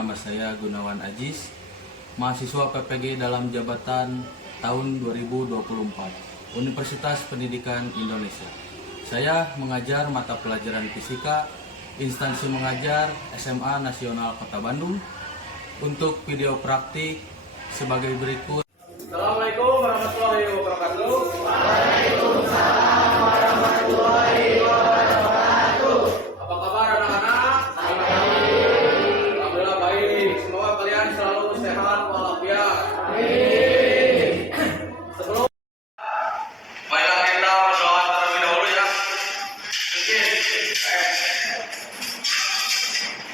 nama saya Gunawan Ajis, mahasiswa PPG dalam jabatan tahun 2024, Universitas Pendidikan Indonesia. Saya mengajar mata pelajaran fisika, instansi mengajar SMA Nasional Kota Bandung. Untuk video praktik sebagai berikut. Assalamualaikum warahmatullahi wabarakatuh. Waalaikumsalam warahmatullahi wabarakatuh. Apa kabar anak-anak? Alhamdulillah baik. Semoga kalian selalu sehat walafiat. Amin. Sebelum marilah kita berdoa terlebih dahulu ya.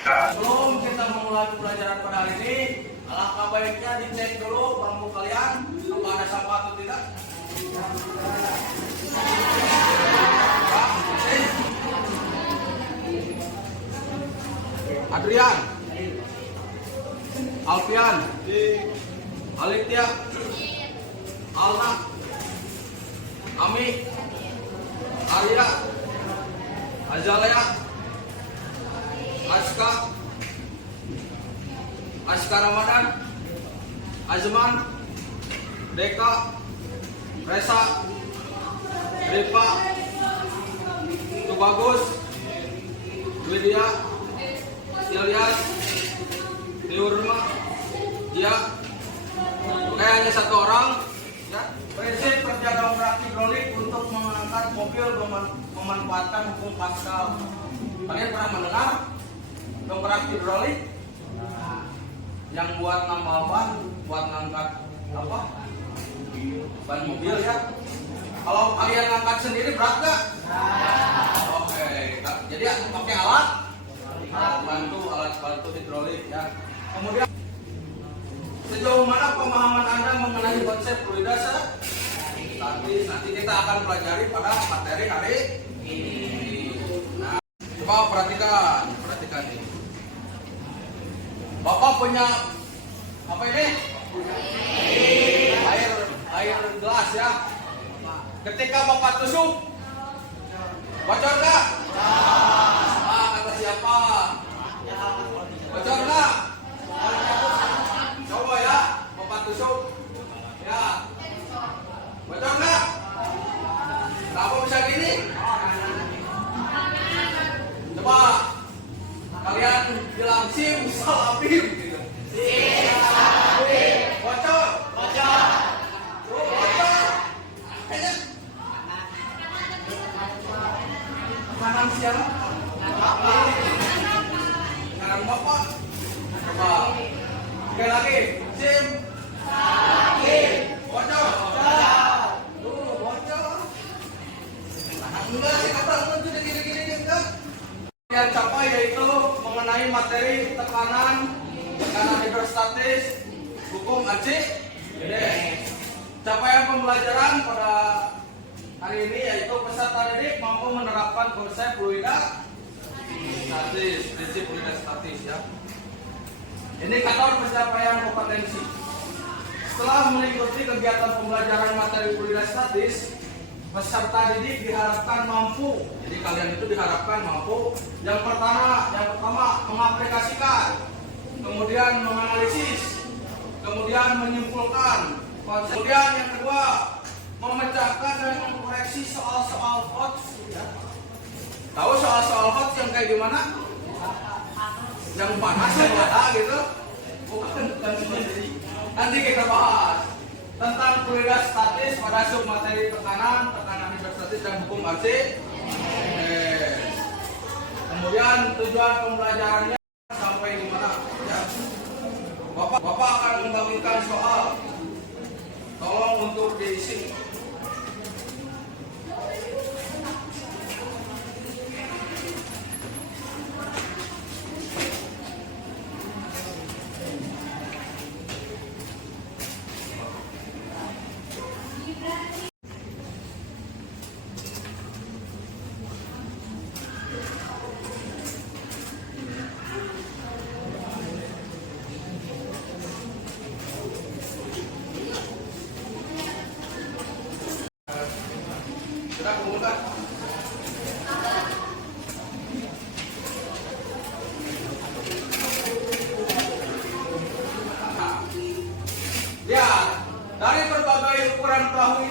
Sebelum kita memulai pelajaran pada hari ini, alangkah baiknya dicek dulu bangku kalian apa ada sampah atau tidak. Adrian, Alfian, Alitia, Alna, Ami, Arya, Azalea, Aska Ramadan, Azman, Deka, Resa, Rifa, Tubagus, Widya, Ilyas, Diurma, ya. Oke, hanya satu orang. Ya. Prinsip kerja dongkrak hidrolik untuk mengangkat mobil memanfaatkan hukum Pascal. Kalian pernah mendengar dongkrak hidrolik? Yang buat nambal ban, buat ngangkat apa? Ban mobil ya. Kalau kalian ngangkat sendiri berat gak? Oke, jadi pakai alat bantu hidrolik ya. Kemudian sejauh mana pemahaman Anda mengenai konsep fluidas statis? Nanti kita akan pelajari pada materi hari ini. Nah, coba perhatikan ini. Bapak punya apa ini? Air gelas ya. Ketika Bapak tusuk, bocor nggak? Kata siapa? Bocor nggak? Coba ya, Bapak tusuk. Ya. Bocor nggak? Kenapa bisa gini? Coba kalian bilang simsalabim gitu. Simsalabim. Bocor. Bocor. Bocor. Kanan siapa? Kanan Bapak. Coba. Sekali lagi. Simsalabim. Bocor. Bocor. Enggak sih kata itu gini enggak. Yang capai yaitu mengenai materi tekanan hidrostatis, hukum Archimedes. Capaian pembelajaran pada hari ini yaitu peserta didik mampu menerapkan konsep fluidas statis, prinsip fluidas statis ya. Indikator pencapaian kompetensi. Setelah mengikuti kegiatan pembelajaran materi fluidas statis, peserta didik diharapkan mampu. Jadi kalian itu diharapkan mampu. Yang pertama mengaplikasikan, kemudian menganalisis, kemudian menyimpulkan. Kemudian yang kedua memecahkan dan mengkoreksi soal-soal HOTS. Ya. Tahu soal-soal HOTS yang kayak gimana? Yang panas ya, gitu. Bukan sendiri. Nanti kita bahas tentang fluidas statis pada submateri tekanan hidrostatis dan hukum Archimedes. Kemudian tujuan pembelajarannya sampai di mana? Ya. Bapak akan membagikan soal. Tolong untuk diisi.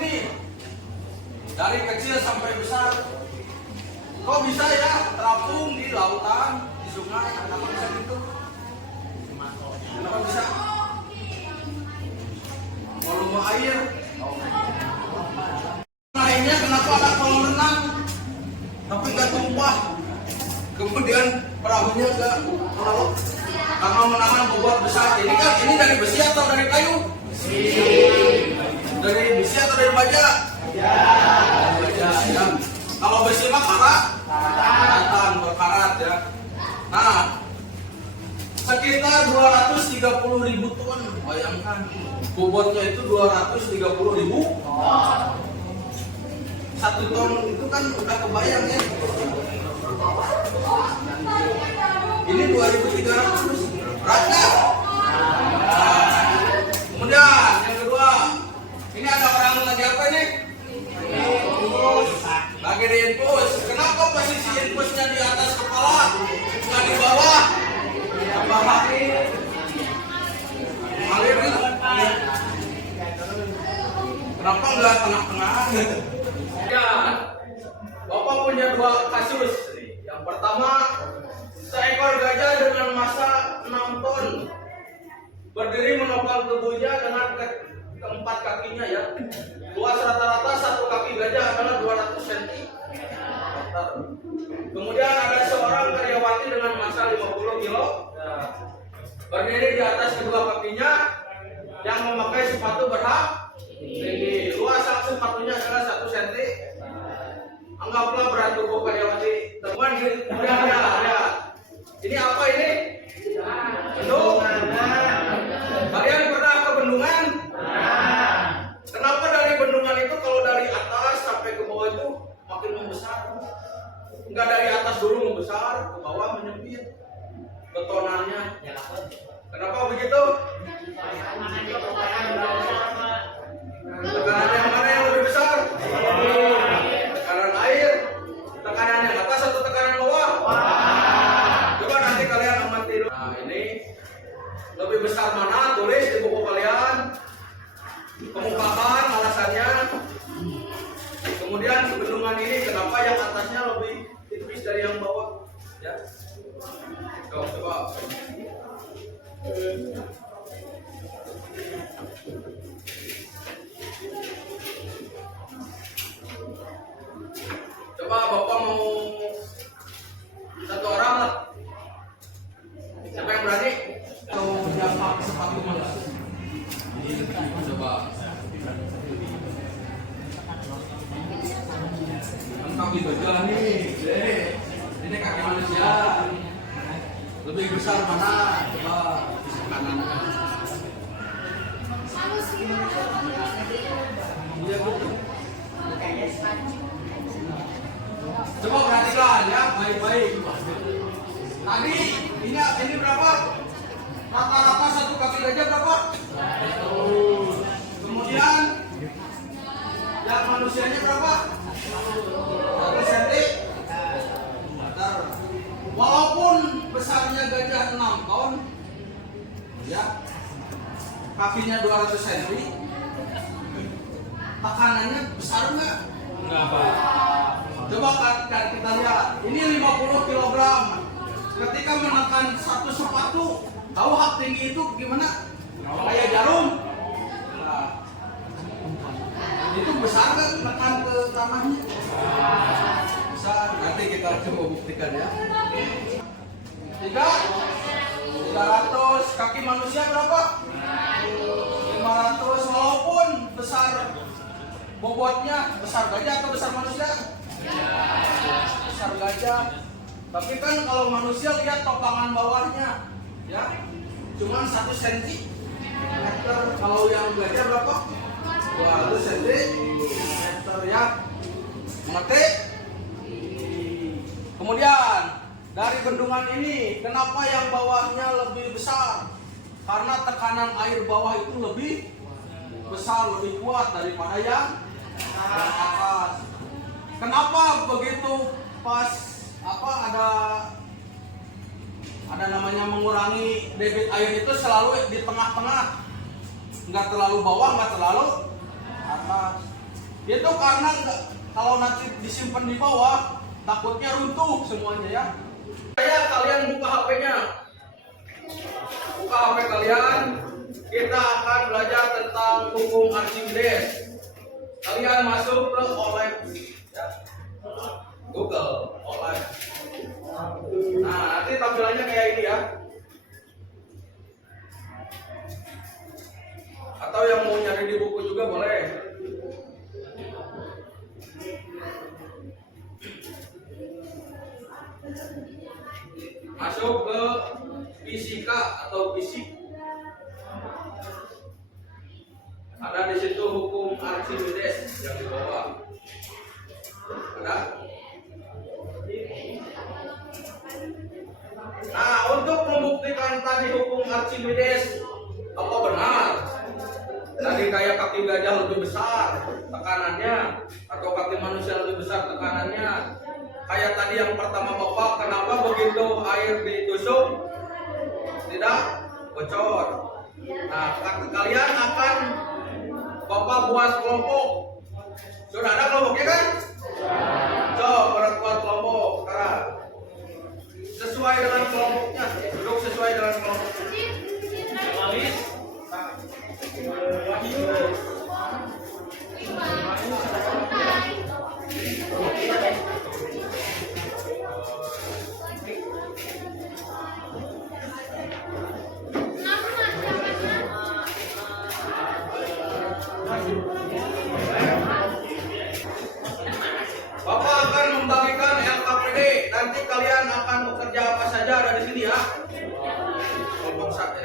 ini dari kecil sampai besar. Kok bisa ya terapung di lautan, di sungai? Kenapa bisa gitu? Kenapa bisa? Volume air. Lainnya kenapa ada kolam renang tapi nggak tumpah? Kemudian perahunya nggak meleleh karena menahan bobot besar. Ini kan ini dari besi atau dari kayu? Besi. Dari besi atau dari baja? Ya. Baja ya. Kalau besi mah karatan, berkarat ya. Nah, sekitar 230.000 ton. Bayangkan, bobotnya itu 230.000 ton. 1 ton itu kan udah kebayang ya. Ini 2.300, berat nggak? Kemudian yang kedua, ini ada orang lagi apa ini? Lagi di infus. Kenapa posisi infusnya di atas kepala, bukan di bawah? Bawah ngalir gitu. Kenapa nggak tengah-tengah? Ya, Bapak punya 2 kasus. Yang pertama, seekor gajah dengan massa 6 ton berdiri menopang tubuhnya dengan keempat kakinya ya. Luas rata-rata 1 kaki gajah adalah 200 cm. Kemudian ada seorang karyawati dengan massa 50 kg berdiri di atas kedua kakinya yang memakai sepatu berhak tinggi. Luas sepatunya adalah 1 cm. Anggaplah berat tubuh karyawati. Temuan kemudian ya. Ini apa ini? Bendungan. Kalian pernah ke bendungan? Kenapa dari bendungan itu kalau dari atas sampai ke bawah itu makin membesar? Enggak dari atas dulu membesar, ke bawah menyempit. Betonannya. Kenapa begitu? Tekanan yang mana yang lebih besar? Tekanan air. Tekanan yang atas atau tekanan bawah? Coba nanti kalian amati. Nah ini lebih besar mana? Tulis di buku kalian. Kemukakan alasannya. Kemudian bendungan ini kenapa yang atasnya lebih tipis dari yang bawah? Ya. Coba. Coba Bapak mau 1 orang lah. Siapa yang berani? Atau dapat sepatu mana? Coba. Kan kaki gajah nih, ini kaki manusia. Lebih besar mana? Coba kanan. Iya betul. Coba perhatikan ya, baik-baik. Tadi ini berapa? Rata-rata 1 kaki gajah berapa? Kemudian yang manusianya berapa? 1 cm. Walaupun besarnya gajah 6 ton, ya, kakinya 200 cm, tekanannya besar nggak? Enggak, Pak. Coba kita lihat, ini 50 kg. Ketika menekan 1 sepatu, tahu hak tinggi itu gimana? Kayak jarum. Nah, itu besar nggak menekan ke tanahnya? Besar. Nanti kita coba buktikan ya. 300. Kaki manusia berapa? 500. Walaupun besar bobotnya, besar gajah atau besar manusia? Besar gajah. Tapi kan kalau manusia lihat topangan bawahnya, ya, cuma 1 cm. Kalau yang gajah berapa? 200 cm ya. Mengerti? Kemudian dari bendungan ini, kenapa yang bawahnya lebih besar? Karena tekanan air bawah itu lebih besar, lebih kuat daripada yang atas. Kenapa begitu? Pas ada namanya mengurangi debit air itu selalu di tengah-tengah, nggak terlalu bawah, nggak terlalu atas. Itu karena kalau nanti disimpan di bawah, takutnya runtuh semuanya ya. Kalian buka HP-nya. Buka HP kalian. Kita akan belajar tentang hukum Archimedes. Kalian masuk ke OLED ya. Google OLED. Nah, nanti tampilannya kayak ini ya. Atau yang mau nyari di buku juga boleh. Masuk ke fisika atau fisik. Ada di situ hukum Archimedes yang di bawah. Ada? Nah, untuk membuktikan tadi hukum Archimedes apa benar? Tadi kayak kaki gajah lebih besar tekanannya atau kaki manusia lebih besar tekanannya. Kayak tadi yang pertama Bapak, kenapa begitu air ditusuk tidak bocor? Nah, kalian akan Bapak buat kelompok. Sudah ada kelompoknya kan? Coba buat kelompok sekarang. Sesuai dengan kelompoknya, duduk sesuai dengan kelompoknya. Bapak akan membagikan LKPD. Nanti kalian akan bekerja apa saja ada di sini ya. Kelompok satu.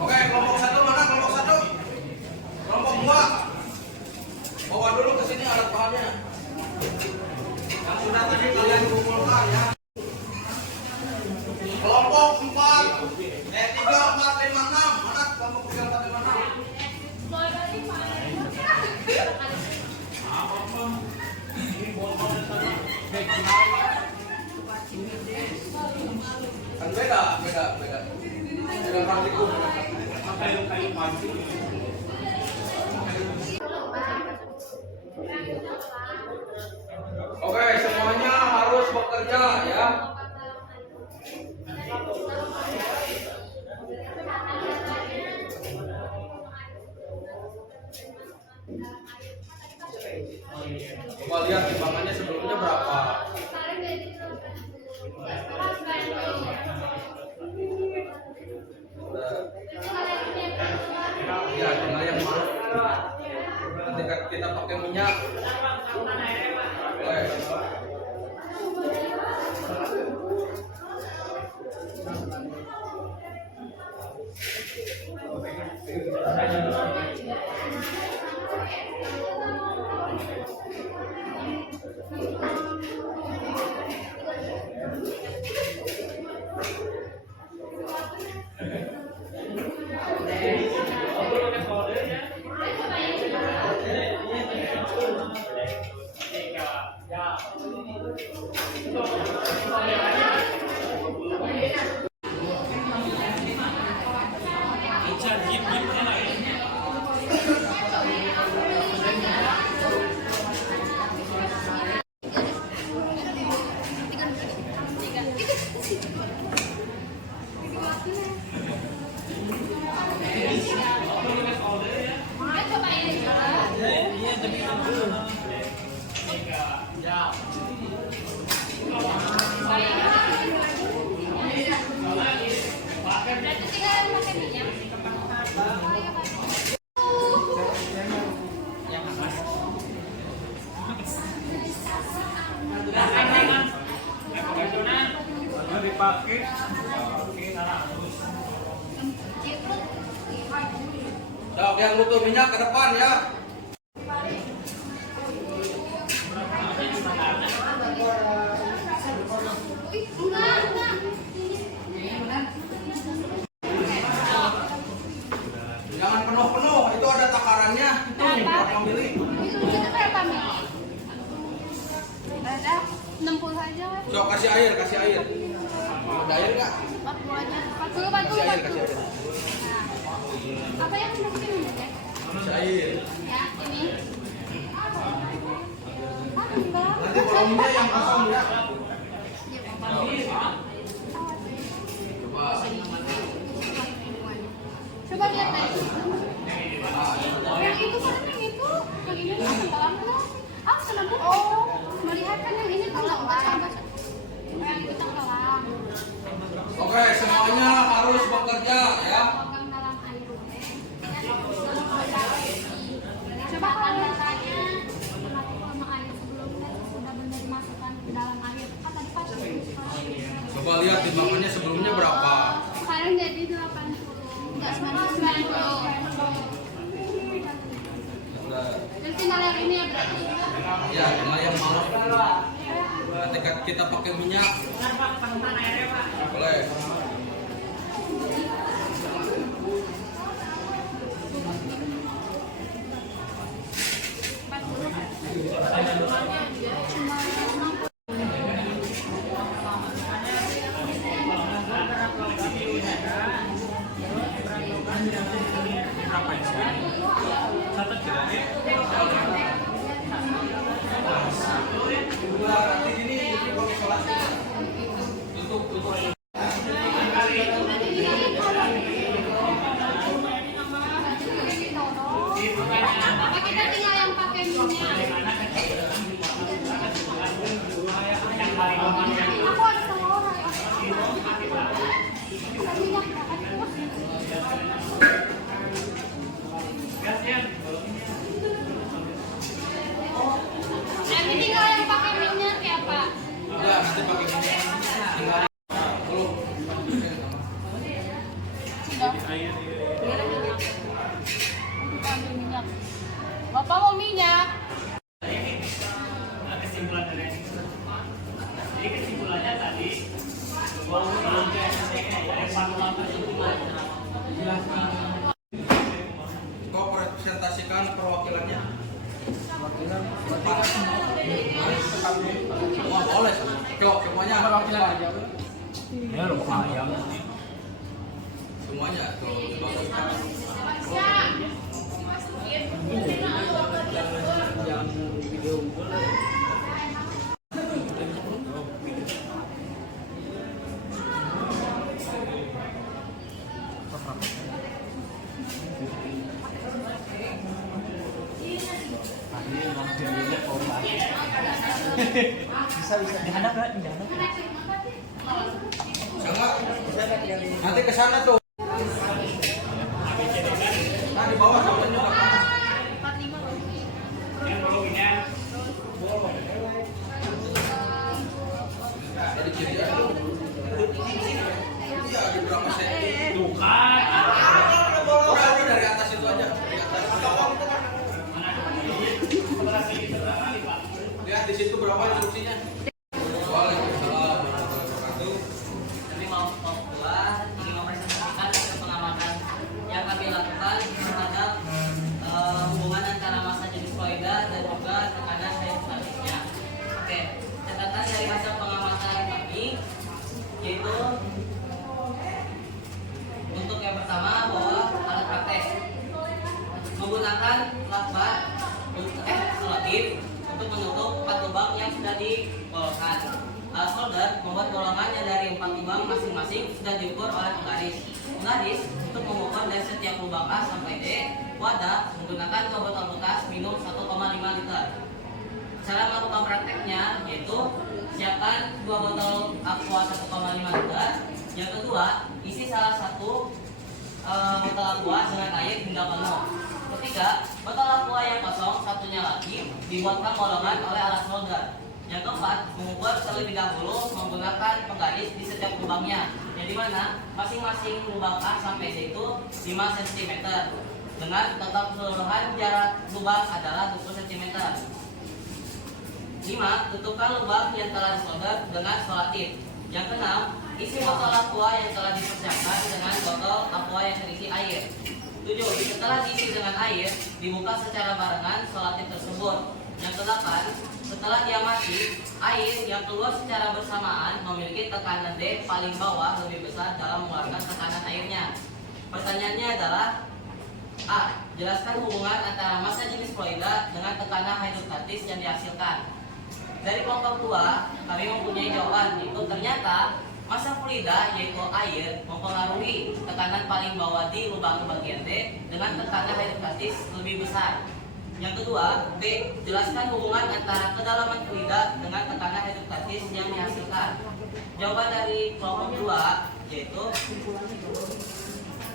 Oke, kelompok satu mana? Kelompok satu. Kelompok dua. Bawa dulu ke sini alat bahannya. Yang sudah tadi kalian kumpulkan ya. Kelompok 4. 3, 4, 5, 6. Mana kelompok 3, 4, 5, 6? Kan beda. Beda partikel. Oke, semuanya harus bekerja ya. Coba lihat timbangannya sebelumnya berapa. Ya, tinggal yang baru. Nanti kita pakai minyak. Oke. Dipakai. Dok, yang butuh minyak ke depan ya. Jangan penuh-penuh, itu ada takarannya. Itu buat memilih. Itu berapa mil? Ada 60 aja. Sok kasih air. Ada air nggak? 40 aja. 40. Kasih air. Apa yang mungkin ya? Kasih air. Ya, ini. Nanti volumenya yang kosong ya. Coba lihat deh. Yang itu kan yang itu. Yang ini kan tenggelam kan? Ah, kenapa? Oh, melihat kan yang ini tenggelam. Yang itu tenggelam. Oke, semuanya harus bekerja ya. Pegang dalam air. Coba kalau misalnya sama air sebelumnya sudah benar dimasukkan ke dalam air. Ah, tadi pas. Coba lihat timbangannya sebelumnya berapa. Sekarang jadi 80. Enggak 90. Dan tinggal yang ini ya berarti. Ya, yang malam. Ketika kita pakai minyak, boleh. Nanti ini pakai isolasi. Tutup. Apa kita tinggal yang pakai minyak? Aku ada telur. Minyak Ini tinggal yang pakai minyak ya Pak? Ya, nanti pakai minyak. Tinggal belum. Sudah. Ambil minyak. Bapak mau minyak? Kesimpulannya tadi bahwa Kau presentasikan perwakilannya. Semua boleh. Yuk, semuanya. Perwakilan aja. ya rumah ayam. Semuanya tuh bagus. Bisa dihadap nggak? Jangan. Nanti ke sana tuh. Nah, di bawah sampai juga. Tadi kiri aja. Iya, di berapa senti? Bukan. Udah dari atas itu aja. Dari atas. Lihat di situ berapa instruksinya. Waalaikumsalam warahmatullahi wabarakatuh. Kami mau ingin mempresentasikan hasil pengamatan yang kami lakukan terhadap hubungan antara massa jenis fluida dan juga tekanan hidrostatiknya. Oke, catatan dari hasil pengamatan kami yaitu untuk yang pertama bahwa alat praktek menggunakan lakban isolatif untuk menutup 4 lubang yang sudah dibolongkan. Alat solder membuat bolongan yang dari 4 lubang masing-masing sudah diukur oleh penggaris. Penggaris untuk mengukur dari setiap lubang A sampai D. Wadah menggunakan 2 botol bekas minum 1,5 liter. Cara melakukan prakteknya yaitu siapkan 2 botol aqua 1,5 liter. Yang kedua, isi salah satu botol aqua dengan air hingga penuh. Ketiga, botol aqua yang kosong satunya lagi dibuatkan bolongan oleh alat solder. Yang keempat, mengukur terlebih dahulu menggunakan penggaris di setiap lubangnya, yang dimana masing-masing lubang A sampai D itu 5 cm dengan total keseluruhan jarak lubang adalah 20 cm. 5. Tutupkan lubang yang telah disolder dengan solatif. Yang keenam, isi botol aqua yang telah dipersiapkan dengan botol aqua yang terisi air. 7. 7. Setelah diisi dengan air, dibuka secara barengan solatif tersebut. Yang ke-8, setelah diamati, air yang keluar secara bersamaan memiliki tekanan D paling bawah lebih besar dalam mengeluarkan tekanan airnya. Pertanyaannya adalah A. Jelaskan hubungan antara massa jenis fluida dengan tekanan hidrostatis yang dihasilkan. Dari kelompok 2, kami mempunyai jawaban, yaitu ternyata massa fluida yaitu air mempengaruhi tekanan paling bawah di lubang bagian D dengan tekanan hidrostatis lebih besar. Yang kedua, B. Jelaskan hubungan antara kedalaman fluida dengan tekanan hidrostatis yang dihasilkan. Jawaban dari kelompok 2 yaitu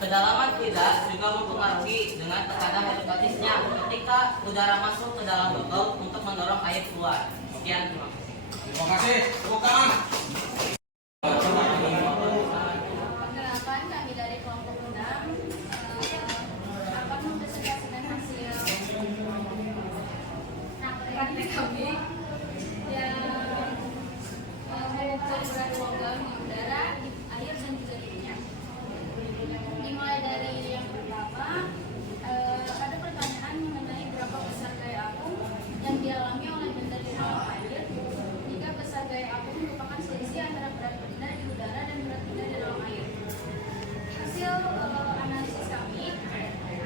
kedalaman fluida juga mempengaruhi dengan tekanan hidrostatisnya ketika udara masuk ke dalam botol untuk mendorong air keluar. Sekian, terima kasih. Terima kasih. Tepuk tangan. Penerapan kami dari kelompok 6 dapat mempresentasikan hasil praktek kami yang mengukur berat logam di udara, air, dan juga di minyak. Dimulai dari yang pertama, ada pertanyaan mengenai berapa besar gaya apung yang dialami oleh benda di dalam air jika besar gaya apung merupakan selisih antara berat benda di udara dan berat benda di dalam air. Hasil analisis kami,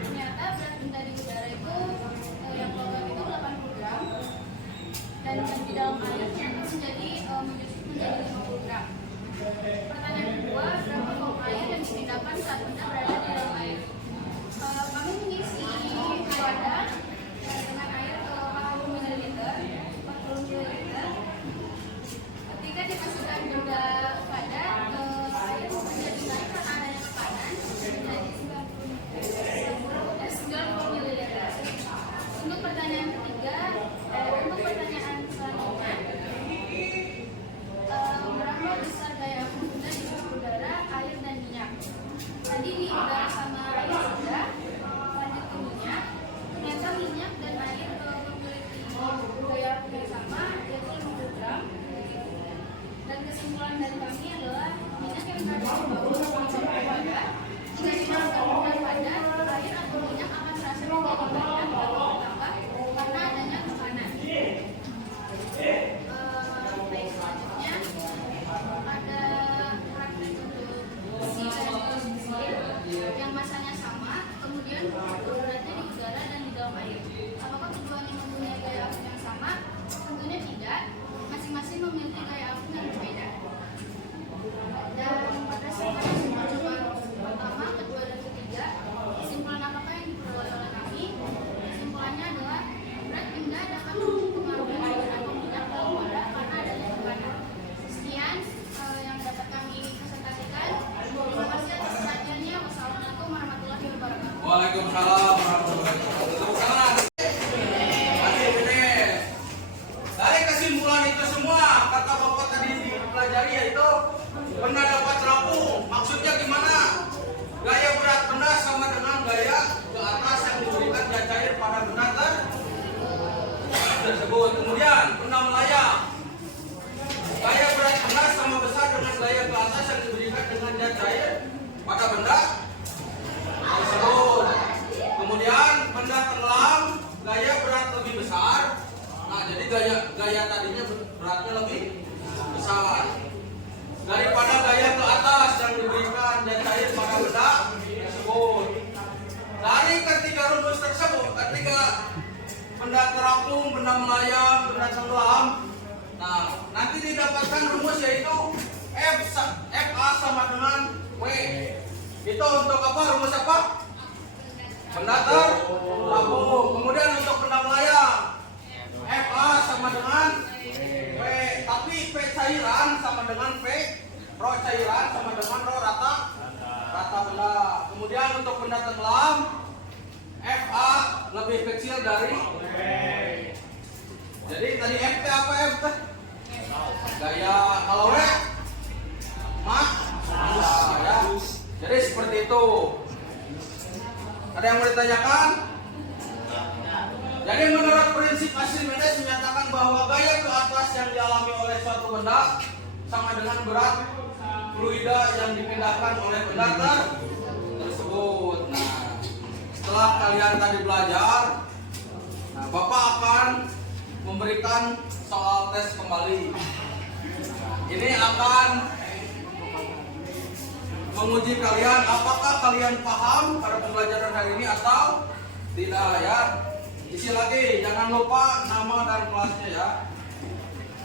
ternyata berat benda di udara itu yang logam itu 80 gram dan yang di dalam air ternyata menjadi 50 gram. Pertanyaan kedua, berapa volume air yang dipindahkan saat benda berada di dalam air? Kami mengisi wadah dengan air 40 ml. Ketika dimasukkan benda pada air menjadi naik karena adanya tekanan menjadi 90 ml. Untuk pertanyaan ketiga, untuk pertanyaan selanjutnya, berapa besar gaya apung benda di udara, air, dan minyak? Tadi di udara sama air sudah, lanjut ke minyak. Ternyata minyak dan air memiliki gaya apung yang sama, yaitu 50 gram. Dan kesimpulan dari kami adalah minyak yang berada di bawah wadah jika dimasukkan benda pada air atau minyak akan terasa menjadi banyak atau bertambah karena adanya tekanan. Baik, selanjutnya ada praktek untuk besi dan besi yang masanya sama, kemudian beratnya di udara dan di dalam air. Apakah keduanya mempunyai gaya apung yang sama? Tentunya tidak. Masing-masing memiliki gaya apung yang berbeda. Dan pada kesimpulan pertama, kedua, dan ketiga, kesimpulan apakah yang diperoleh oleh kami? Kesimpulannya adalah berat benda dapat mempengaruhi aliran atau minyak dalam wadah karena adanya tekanan. Sekian yang dapat kami presentasikan. Terima kasih atas perhatiannya. Wassalamualaikum warahmatullahi wabarakatuh. Waalaikumsalam warahmatullahi wabarakatuh. Tepuk tangan. Masih beres. Dari kesimpulan itu semua, kata Bapak tadi dipelajari yaitu benda dapat terapung. Maksudnya gimana? Gaya berat benda sama dengan gaya ke atas yang diberikan zat cair pada benda tersebut. Kemudian benda melayang. Gaya berat benda sama besar dengan gaya ke atas yang diberikan dengan zat cair pada benda tersebut. Kemudian benda tenggelam, gaya berat lebih besar. Nah, jadi gaya tadinya beratnya lebih besar daripada gaya ke atas yang diberikan zat cair pada benda tersebut. Dari ketiga rumus tersebut, ketika benda terapung, benda melayang, benda tenggelam, nah nanti didapatkan rumus yaitu FA sama dengan W. Itu untuk apa? Rumus apa? Benda terapung. Kemudian untuk benda melayang, FA sama dengan P, tapi P cairan sama dengan P, rho cairan sama dengan rho rata benda. Kemudian untuk benda tenggelam, FA lebih kecil dari P. Jadi tadi FT apa FT? Gaya. Kalau W, ya. Jadi seperti itu. Ada yang mau ditanyakan? Jadi menurut prinsip Archimedes menyatakan bahwa gaya ke atas yang dialami oleh suatu benda sama dengan berat fluida yang dipindahkan oleh benda tersebut. Nah, kalian tadi belajar, nah, Bapak akan memberikan soal tes kembali. Ini akan menguji kalian apakah kalian paham pada pembelajaran hari ini atau tidak ya. Isi lagi, jangan lupa nama dan kelasnya ya.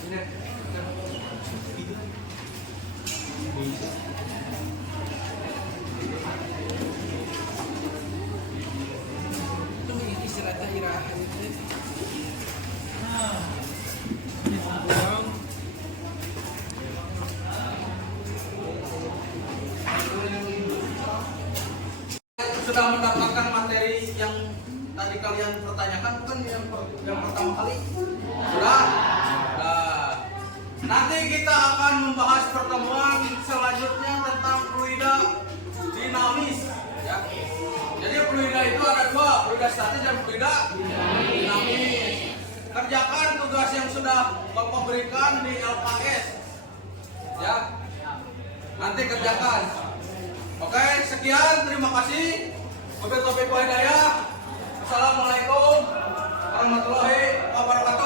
Ini. Sudah mendapatkan materi yang tadi kalian pertanyakan bukan yang pertama kali? Sudah? Nah, nanti kita akan membahas pertemuan selanjutnya tentang fluida dinamis ya. Jadi fluida itu ada dua, fluida statis dan fluida dinamis. Kerjakan tugas yang sudah Bapak berikan di LKS ya. Nanti kerjakan. Oke, sekian, terima kasih. Wabillahi taufiq wal hidayah. Assalamualaikum warahmatullahi wabarakatuh.